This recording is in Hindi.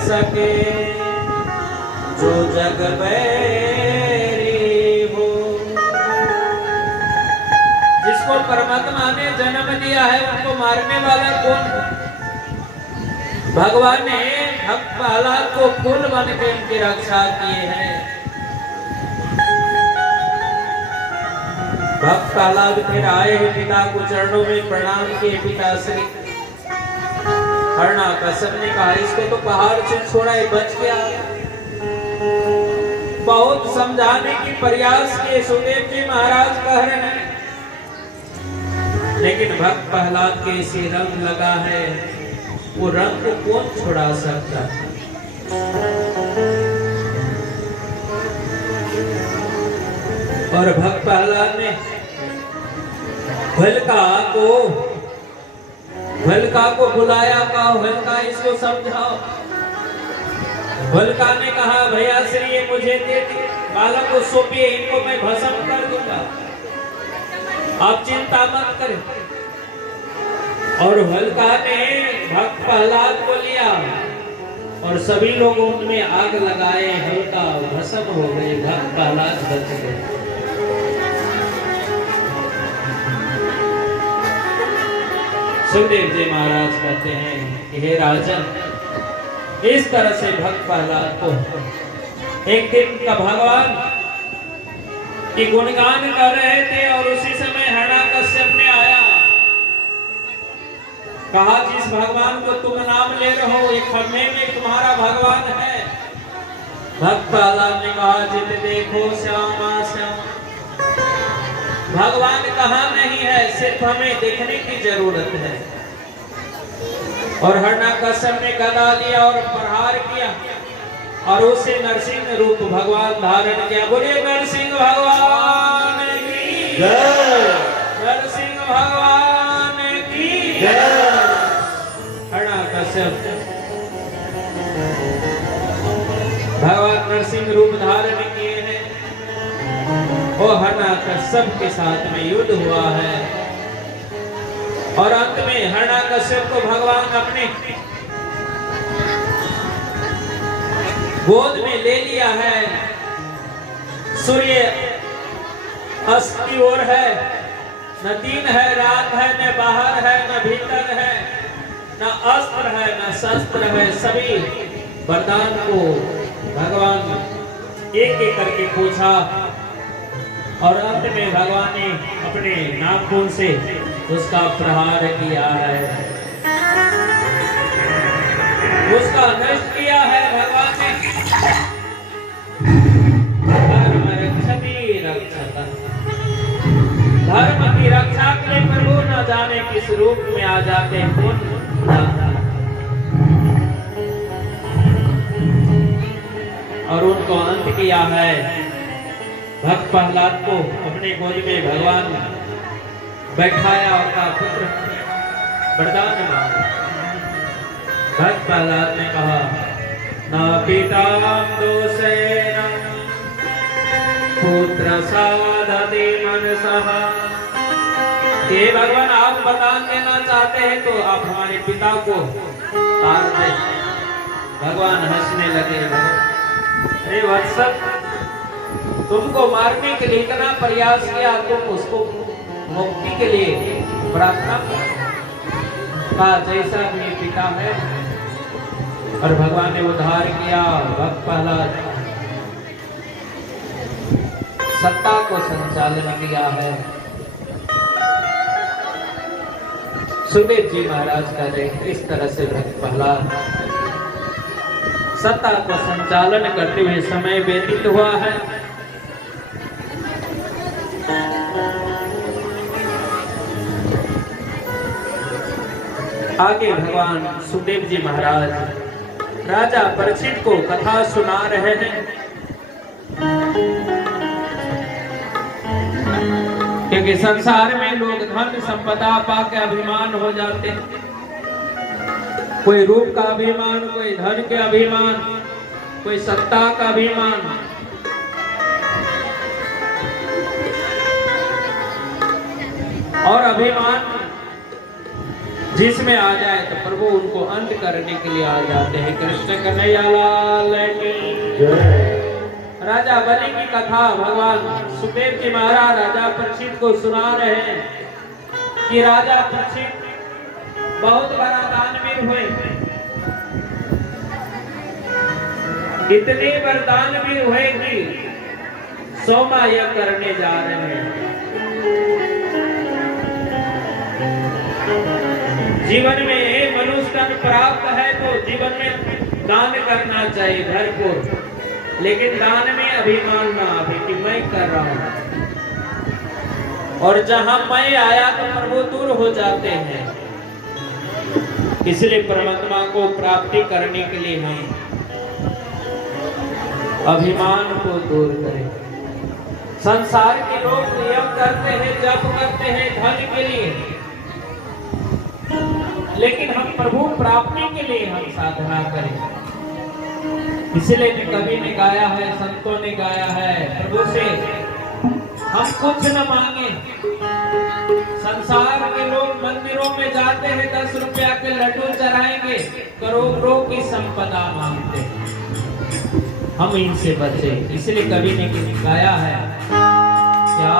सके जो जग बैरी हो। जिसको परमात्मा ने जन्म दिया है उनको मारने वाला कौन? भगवान ने भक्त प्रहलाद को फूल बन के उनकी रक्षा किए हैं। भक्त प्रहलाद फिर आए हैं, पिता को चरणों में प्रणाम किए। पिता श्री हरणाकश्यप ने कहा इसको तो पहाड़ से छोड़ा है, बच गया। बहुत समझाने की प्रयास किए, सुखदेव जी महाराज कह रहे हैं, लेकिन भक्त प्रहलाद के इसी रंग लगा है, वो रंग को कौन छुड़ा सकता? और भक्त प्रहलाद ने भलका को बुलाया, कहा भलका इसको समझाओ। भलका ने कहा भैया श्री ये मुझे दे दिए, बालक को सौंपिए, इनको मैं भस्म कर दूंगा, आप चिंता मत करें। और भलका ने भक्त प्रहलाद को लिया और सभी लोगों में आग लगाए, हल्का भस्म हो गए, भक्त प्रहलाद बच गए। सुखदेव जी महाराज कहते हैं कि हे राजन, इस तरह से भक्त प्रहलाद को एक दिन का भगवान की गुणगान कर रहे थे और उसी समय हरणाकश्यप ने आया, कहा जिस भगवान को तुम नाम ले रहे हो एक खम्भे में तुम्हारा भगवान है। भक्त प्रहलाद ने कहा जित देखो श्यामा श्याम, भगवान कहाँ नहीं है, सिर्फ हमें देखने की जरूरत है। और हरणाकश्यप ने गदा लिया और प्रहार किया और उसे नरसिंह रूप भगवान धारण किया। बोलिए नरसिंह भगवान की जय, नरसिंह भगवान की जय। हरणाकश्यप भगवान नरसिंह रूप धारण किए हैं और हरणाकश्यप के साथ में युद्ध हुआ है। और अंत में हरणाकश्यप को भगवान अपने गोद में ले लिया है। सूर्य अस्त की ओर है, न दिन है रात है, न बाहर है न भीतर है, न अस्त्र है न शस्त्र है। सभी वरदान को भगवान एक एक करके पूछा और अंत में भगवान ने अपने नाखून से उसका प्रहार किया है, उसका नष्ट किया है। भगवान ने धर्म रक्षति रक्षता, धर्म की रक्षा के लिए प्रभु न जाने किस रूप में आ जाते हैं, कौन जानता। और उनको अंत किया है। भक्त प्रहलाद को अपने गोद में भगवान बैठाया और कहा पुत्र वरदान मांगो। भक्त प्रहलाद ने कहा न पिता दोषेण पुत्र साधति मनसः। ये भगवान आप वरदान देना चाहते हैं तो आप हमारे पिता को तार दें। भगवान हंसने लगे, अरे वत्सल तुमको मारने के लिए इतना प्रयास किया, तुम उसको मुक्ति के लिए प्रार्थना का जैसा भी पिता है। और भगवान ने उद्धार किया। भक्त प्रहलाद सत्ता को संचालन किया है। सुखदेव जी महाराज का देख इस तरह से भक्त प्रहलाद सत्ता को संचालन करते हुए समय व्यतीत हुआ है। आगे भगवान सुखदेव जी महाराज राजा परीक्षित को कथा सुना रहे हैं, क्योंकि संसार में लोग धन संपदा पाके अभिमान हो जाते हैं। कोई रूप का अभिमान, कोई धन के अभिमान, कोई सत्ता का अभिमान। और अभिमान जिसमें आ जाए तो प्रभु उनको अंत करने के लिए आ जाते हैं। कृष्ण कन्हैया लाल की। राजा बलि की कथा भगवान सुखदेव जी महाराज राजा परीक्षित को सुना रहे हैं कि राजा परीक्षित बहुत बड़ा दानवीर हुए, इतने वरदानवीर हुए कि 100वां यज्ञ करने जा रहे हैं। जीवन में ये मनुष्य तन प्राप्त है तो जीवन में दान करना चाहिए भरपूर, लेकिन दान में अभिमान ना आवे कि मैं कर रहा हूं, और जहां मैं आया तो प्रभु दूर हो जाते हैं। इसलिए परमात्मा को प्राप्ति करने के लिए हम अभिमान को दूर करें। संसार के लोग नियम करते हैं, जप करते हैं धन के लिए, लेकिन हम प्रभु प्राप्ति के लिए हम साधना करें। इसलिए कवि ने गाया है, संतों ने गाया है, प्रभु से हम कुछ न मांगे। संसार के लोग मंदिरों में जाते हैं, 10 रुपया के लड्डू चढ़ाएंगे, करोड़ों की संपदा मांगते हैं। हम इनसे बचे। इसलिए कवि ने गाया है, क्या